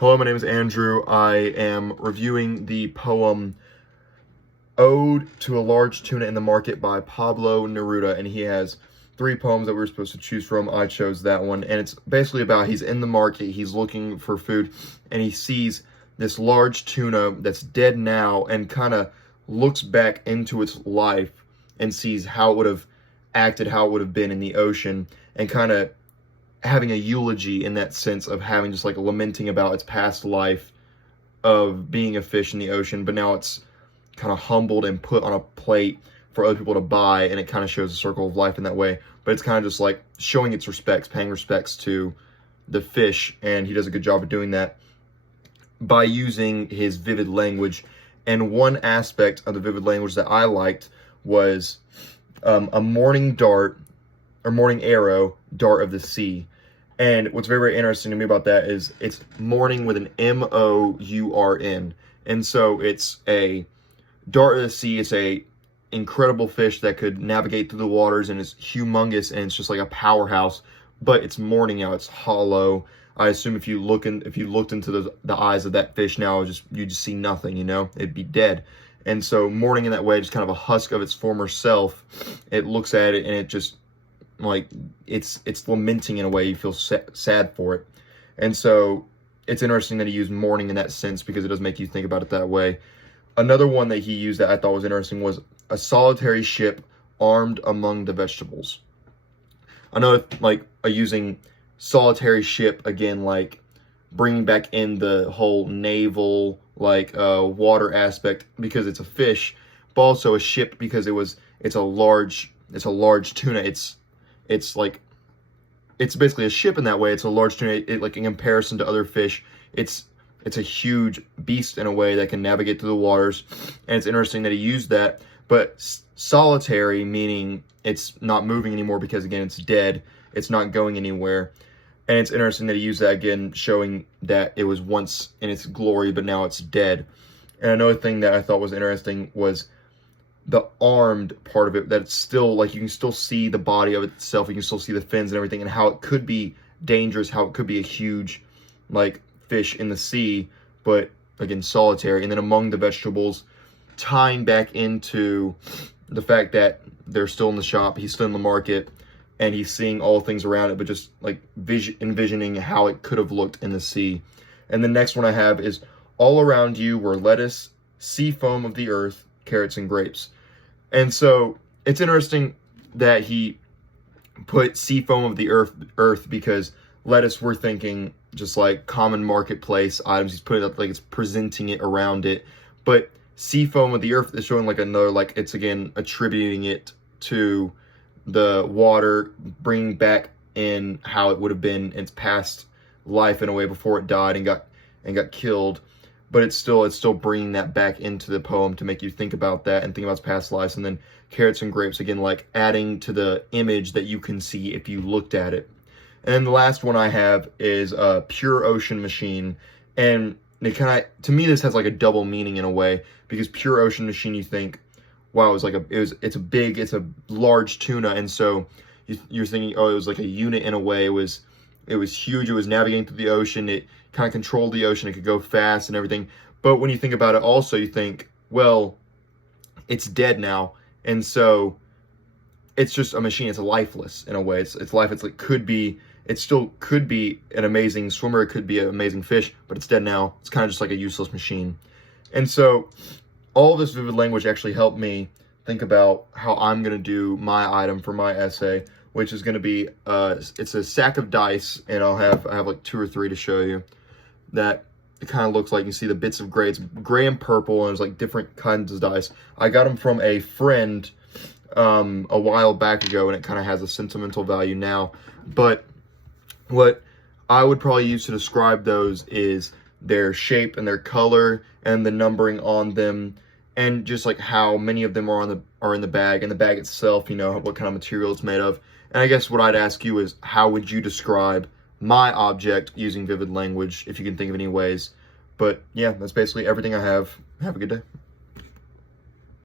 Hello, my name is Andrew. I am reviewing the poem Ode to a Large Tuna in the Market by Pablo Neruda, and he has three poems that we were supposed to choose from. I chose that one, and it's basically about he's in the market, he's looking for food, and he sees this large tuna that's dead now and kind of looks back into its life and sees how it would have acted, how it would have been in the ocean, and kind of having a eulogy in that sense of having just like lamenting about its past life of being a fish in the ocean, but now it's kind of humbled and put on a plate for other people to buy, and it kind of shows a circle of life in that way. But it's kind of just like showing its respects, paying respects to the fish, and he does a good job of doing that by using his vivid language. And one aspect of the vivid language that I liked was a morning dart, or morning arrow, dart of the sea. And what's very, very interesting to me about that is it's morning with an M-O-U-R-N. And so it's a dart of the sea. It's a incredible fish that could navigate through the waters and is humongous, and it's just like a powerhouse. But it's morning out. It's hollow. I assume if you looked into the eyes of that fish now, you just see nothing. It'd be dead. And so morning in that way, just kind of a husk of its former self. It looks at it and it just like it's lamenting in a way. You feel sad for it. And so it's interesting that he used mourning in that sense, because it does make you think about it that way. Another one that he used that I thought was interesting was a solitary ship armed among the vegetables. Another, like, using solitary ship again, like bringing back in the whole naval, like, water aspect, because it's a fish, but also a ship because it's a large tuna. It's basically a ship in that way. It's a large tuna. Like, in comparison to other fish, it's a huge beast in a way that can navigate through the waters. And it's interesting that he used that. But solitary, meaning it's not moving anymore because, again, it's dead. It's not going anywhere. And it's interesting that he used that again, showing that it was once in its glory, but now it's dead. And another thing that I thought was interesting was the armed part of it, that it's still, like, you can still see the body of itself, you can still see the fins and everything, and how it could be dangerous, how it could be a huge, like, fish in the sea, but, again, solitary. And then among the vegetables, tying back into the fact that they're still in the shop, he's still in the market, and he's seeing all things around it, but just, like, envisioning how it could have looked in the sea. And the next one I have is, all around you were lettuce, sea foam of the earth, carrots and grapes. And so it's interesting that he put sea foam of the earth, because lettuce, we're thinking just like common marketplace items. He's putting it up like it's presenting it around it. But sea foam of the earth is showing like another, like, it's again attributing it to the water, bringing back in how it would have been in its past life in a way before it died and got killed. But it's still bringing that back into the poem to make you think about that and think about its past lives. And then carrots and grapes, again, like adding to the image that you can see if you looked at it. And then the last one I have is a pure ocean machine. And it kind of, to me, this has like a double meaning in a way, because pure ocean machine, you think, wow, it's a large tuna. And so you're thinking, oh, it was like a unit in a way. It was huge. It was navigating through the ocean. It kind of controlled the ocean. It could go fast and everything. But when you think about it also, you think, well, it's dead now. And so it's just a machine. It's lifeless in a way. It's lifeless. It still could be an amazing swimmer. It could be an amazing fish, but it's dead now. It's kind of just like a useless machine. And so all this vivid language actually helped me think about how I'm going to do my item for my essay, which is going to be, it's a sack of dice, and I have like 2 or 3 to show you, that it kind of looks like, you see the bits of gray. It's gray and purple, and there's like different kinds of dice. I got them from a friend a while back ago, and it kind of has a sentimental value now. But what I would probably use to describe those is their shape and their color and the numbering on them, and just like how many of them are in the bag, and the bag itself, what kind of material it's made of. And I guess what I'd ask you is, how would you describe my object using vivid language, if you can think of any ways? But yeah, that's basically everything I have. Have a good day.